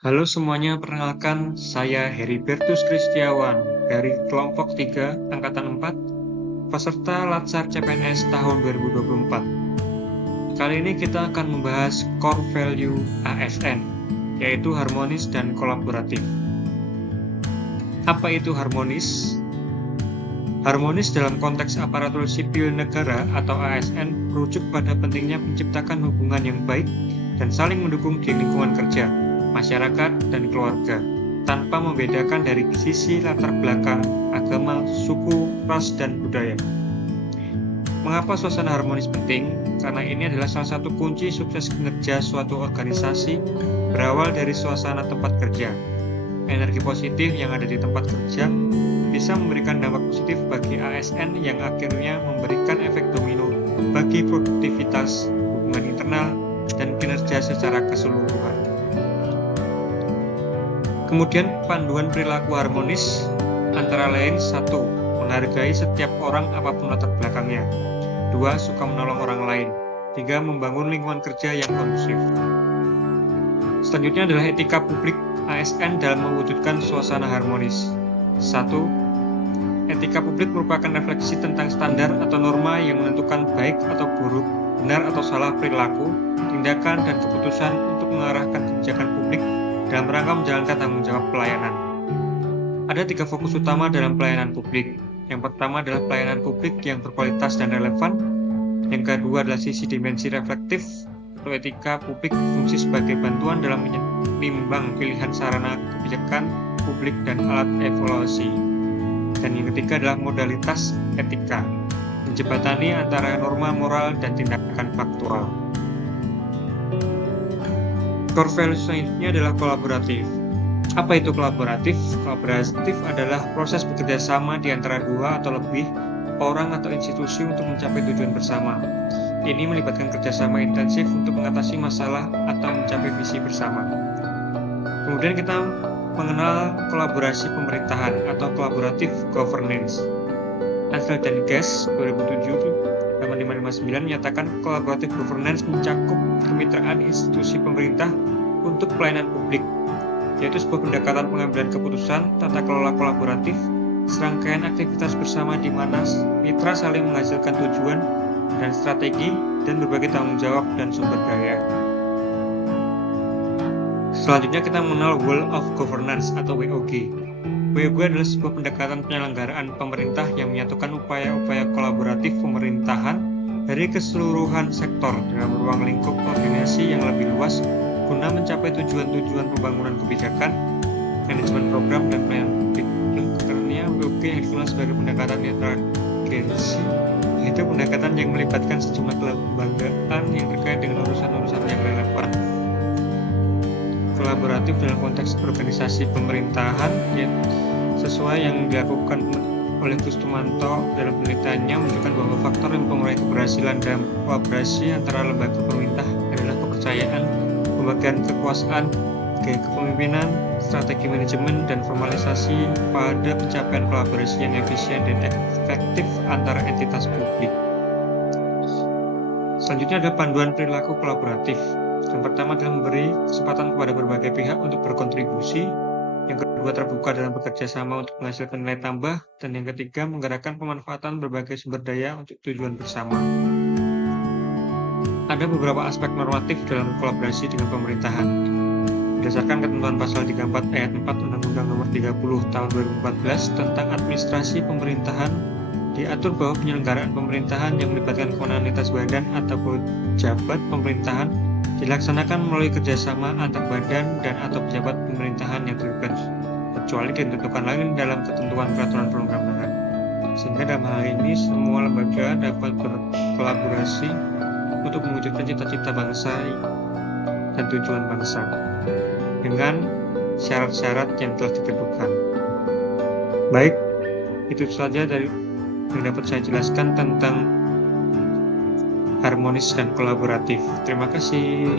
Halo semuanya, perkenalkan saya Heribertus Kristiawan dari kelompok 3 Angkatan 4, peserta Latsar CPNS tahun 2024. Kali ini kita akan membahas core value ASN, yaitu harmonis dan kolaboratif. Apa itu harmonis? Harmonis dalam konteks aparatur sipil negara atau ASN merujuk pada pentingnya menciptakan hubungan yang baik dan saling mendukung di lingkungan kerja, masyarakat, dan keluarga, tanpa membedakan dari sisi latar belakang, agama, suku, ras, dan budaya. Mengapa suasana harmonis penting? Karena ini adalah salah satu kunci sukses kinerja suatu organisasi berawal dari suasana tempat kerja. Energi positif yang ada di tempat kerja bisa memberikan dampak positif bagi ASN yang akhirnya memberikan efek domino bagi produktivitas, hubungan internal, dan kinerja secara keseluruhan. Kemudian panduan perilaku harmonis antara lain 1. Menghargai setiap orang apapun latar belakangnya. 2. Suka menolong orang lain. 3. Membangun lingkungan kerja yang kondusif. Selanjutnya adalah etika publik ASN dalam mewujudkan suasana harmonis. 1. Etika publik merupakan refleksi tentang standar atau norma yang menentukan baik atau buruk, benar atau salah perilaku, tindakan, dan keputusan untuk mengarahkan kebijakan publik dalam rangka menjalankan tanggung jawab pelayanan. Ada 3 fokus utama dalam pelayanan publik. Yang pertama adalah pelayanan publik yang berkualitas dan relevan. Yang kedua adalah sisi dimensi reflektif, atau etika publik berfungsi sebagai bantuan dalam menimbang pilihan sarana kebijakan publik dan alat evaluasi. Dan yang ketiga adalah modalitas etika, menjembatani antara norma moral dan tindakan faktual. Core value selanjutnya adalah kolaboratif. Apa itu kolaboratif? Kolaboratif adalah proses bekerja sama di antara 2 atau lebih orang atau institusi untuk mencapai tujuan bersama. Ini melibatkan kerjasama intensif untuk mengatasi masalah atau mencapai visi bersama. Kemudian kita mengenal kolaborasi pemerintahan atau collaborative governance. Ansel dan Guest 2007 8559 menyatakan collaborative governance mencakup kemitraan institusi pemerintah untuk pelayanan publik, yaitu sebuah pendekatan pengambilan keputusan, tata kelola kolaboratif, serangkaian aktivitas bersama di mana mitra saling menghasilkan tujuan dan strategi dan berbagai tanggung jawab dan sumber daya. Selanjutnya kita mengenal World of Governance atau WOG. WOG adalah sebuah pendekatan penyelenggaraan pemerintah yang menyatukan upaya-upaya kolaboratif pemerintahan dari keseluruhan sektor dalam ruang lingkup koordinasi yang lebih luas guna mencapai tujuan-tujuan pembangunan kebijakan, manajemen program, dan pelayanan publik. Karena WOG yang dikenal sebagai pendekatan netral agency, yaitu pendekatan yang melibatkan sejumlah kelembagaan yang terkait dengan urusan-urusan yang relevan. Kolaboratif dalam konteks organisasi pemerintahan sesuai yang dilakukan oleh Kustumanto dalam penelitiannya menunjukkan bahwa faktor yang mempengaruhi keberhasilan dalam kolaborasi antara lembaga pemerintah adalah kepercayaan, pembagian kekuasaan, gaya kepemimpinan, strategi manajemen, dan formalisasi pada pencapaian kolaborasi yang efisien dan efektif antara entitas publik. Selanjutnya ada panduan perilaku kolaboratif. Yang pertama adalah memberi kesempatan kepada berbagai pihak untuk berkontribusi. Yang kedua terbuka dalam bekerja sama untuk menghasilkan nilai tambah. Dan yang ketiga menggerakkan pemanfaatan berbagai sumber daya untuk tujuan bersama. Ada beberapa aspek normatif dalam kolaborasi dengan pemerintahan. Berdasarkan ketentuan pasal 34 ayat 4 Undang-Undang Nomor 30 Tahun 2014 tentang administrasi pemerintahan, diatur bahwa penyelenggaraan pemerintahan yang melibatkan kewenangan lintas badan atau pejabat pemerintahan dilaksanakan melalui kerjasama antar badan dan atau pejabat pemerintahan yang terlibat, kecuali ditentukan lain dalam ketentuan peraturan perundang-undangan. Sehingga dalam hal ini semua lembaga dapat berkolaborasi untuk mewujudkan cita-cita bangsa dan tujuan bangsa dengan syarat-syarat yang telah ditentukan. Baik, itu saja dari yang dapat saya jelaskan tentang harmonis dan kolaboratif. Terima kasih.